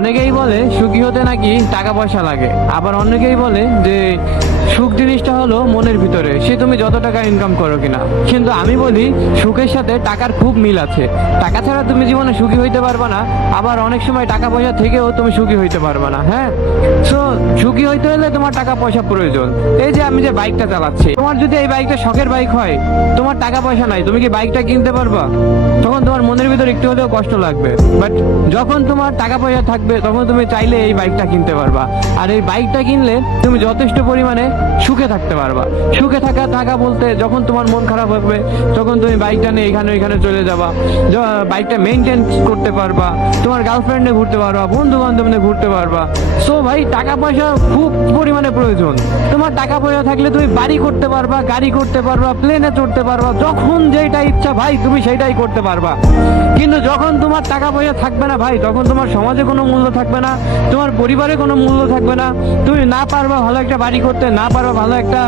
অনেকেই বলে সুখী হতে নাকি টাকা পয়সা লাগে, আবার অনেকেই বলে যে সুখ জিনিসটা হলো মনের ভিতরে, সে তুমি যত টাকা ইনকাম করো কিনা। কিন্তু আমি বলি সুখের সাথে টাকার খুব মিল আছে। টাকা ছাড়া তুমি জীবনে সুখী হইতে পারবে না, আবার অনেক সময় টাকা পয়সা থেকেও তুমি সুখী হইতে পারবে না। হ্যাঁ, সো সুখী হইতে হলে তোমার টাকা পয়সা প্রয়োজন। এই যে আমি যে বাইকটা চালাচ্ছি, তোমার যদি এই বাইকটা শখের বাইক হয়, তোমার টাকা পয়সা নাই, তুমি কি বাইকটা কিনতে পারবা? তখন তোমার মনের ভিতর একটু হলেও কষ্ট লাগবে। বাট যখন তোমার টাকা পয়সা থাকবে, তখন তুমি চাইলে এই বাইকটা কিনতে পারবা। আর এই বাইকটা কিনলে তুমি যথেষ্ট পরিমাণে সুখে থাকতে পারবা। সুখে থাকা বলতে, যখন তোমার মন খারাপ হবে তখন তুমি বাইকটা নিয়ে এখানে ওইখানে চলে যাবা, বাইকটা মেনটেন করতে পারবা, তোমার গার্লফ্রেন্ডে ঘুরতে পারবা, বন্ধু বান্ধব নিয়ে ঘুরতে পারবা। সো ভাই, টাকা পয়সা খুব পরিমাণে প্রয়োজন। তোমার টাকা পয়সা থাকলে তুমি বাড়ি করতে পারবা, গাড়ি করতে পারবা, প্লেনে চড়তে পারবা, যখন যেটা ইচ্ছা ভাই তুমি সেটাই করতে পারবা। কিন্তু যখন তোমার টাকা পয়সা থাকবে না ভাই, তখন তোমার সমাজে কোনো মূল্য থাকবে না, তোমার পরিবারে কোনো মূল্য থাকবে না। তুমি না পারবা ভালো একটা বাড়ি করতে, না পারবা ভালো একটা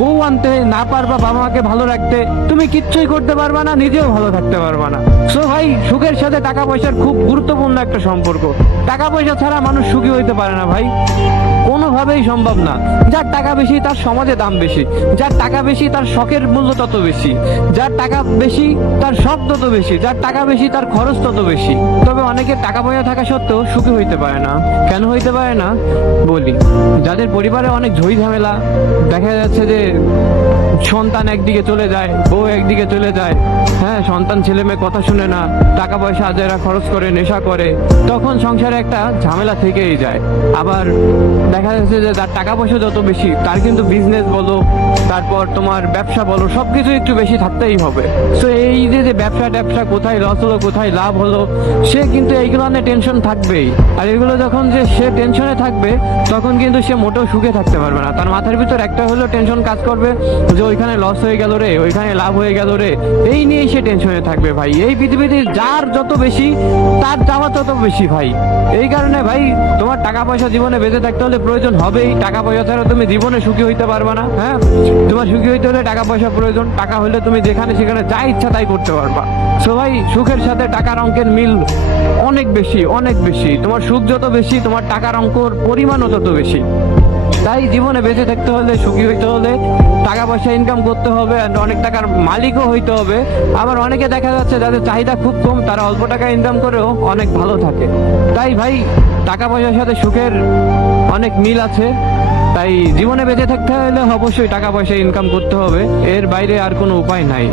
বউ আনতে, না পারবা বাবা মাকে ভালো রাখতে, তুমি কিচ্ছুই করতে পারবা না, নিজেও ভালো থাকতে পারবা না। সো ভাই, সুখের সাথে টাকা পয়সার খুব গুরুত্বপূর্ণ একটা সম্পর্ক। টাকা পয়সা ছাড়া মানুষ সুখী হইতে পারে না ভাই, কোনোভাবেই সম্ভব না। যার টাকা বেশি তার সমাজে দাম বেশি, যার টাকা বেশি তার শখের মূল্য তত বেশি, যার টাকা বেশি তার শখ তত বেশি, যার টাকা বেশি তার খরচ তত বেশি। তবে অনেকের টাকা পয়সা থাকা সত্ত্বেও সুখী হইতে পারে না। কেন হইতে পারে না বলি, যাদের পরিবারে অনেক ঝই ঝামেলা, দেখা যাচ্ছে যে সন্তান একদিকে চলে যায়, বউ একদিকে চলে যায়, হ্যাঁ, সন্তান ছেলে মেয়ে কথা শুনে না, টাকা পয়সা আজেরা খরচ করে, নেশা করে, তখন সংসারে একটা ঝামেলা থেকেই যায়। আবার দেখা যাচ্ছে যে তার টাকা পয়সা যত বেশি, তার কিন্তু বিজনেস বলো, তারপর তোমার ব্যবসা বলো, সবকিছু একটু বেশি থাকতেই হবে। তো এই যে ব্যবসা কোথায় লস হলো, কোথায় লাভ হলো, সে কিন্তু এইগুলো নিয়ে টেনশন থাকবেই। আর এগুলো যখন যে সে টেনশনে থাকবে, তখন কিন্তু সে মোটেও সুখে থাকতে পারবে না। তার মাথার ভিতর একটা হলেও টেনশন কাজ করবে যে ওইখানে লস হয়ে গেল রে, ওইখানে লাভ হয়ে গেল রে, এই নিয়েই সে টেনশনে থাকবে ভাই। এই পৃথিবীতে যার যত বেশি, তার চাওয়া তত বেশি ভাই। এই কারণে ভাই, তোমার টাকা পয়সা জীবনে বেঁচে থাকতে হলে প্রয়োজন হবেই। টাকা পয়সা ছাড়া তুমি জীবনে সুখী হইতে পারবে না। হ্যাঁ, তোমার সুখী হইতে হলে টাকা পয়সা প্রয়োজন। টাকা হলে তুমি যেখানে সেখানে যা ইচ্ছা তাই করতে পারবা। সো ভাই, সুখের সাথে টাকার অঙ্কের মিল অনেক বেশি, অনেক বেশি। তোমার সুখ যত বেশি, তোমার টাকার অঙ্কর পরিমাণও তত বেশি। তাই জীবনে বেঁচে থাকতে হলে, সুখী হইতে হলে টাকা পয়সা ইনকাম করতে হবে, আর অনেক টাকার মালিকও হইতে হবে। আবার অনেকে দেখা যাচ্ছে যাদের চাহিদা খুব কম, তারা অল্প টাকা ইনকাম করেও অনেক ভালো থাকে। তাই ভাই, টাকা পয়সার সাথে সুখের অনেক মিল আছে। তাই জীবনে বেঁচে থাকতে হলে অবশ্যই টাকা পয়সা ইনকাম করতে হবে, এর বাইরে আর কোনো উপায় নাই।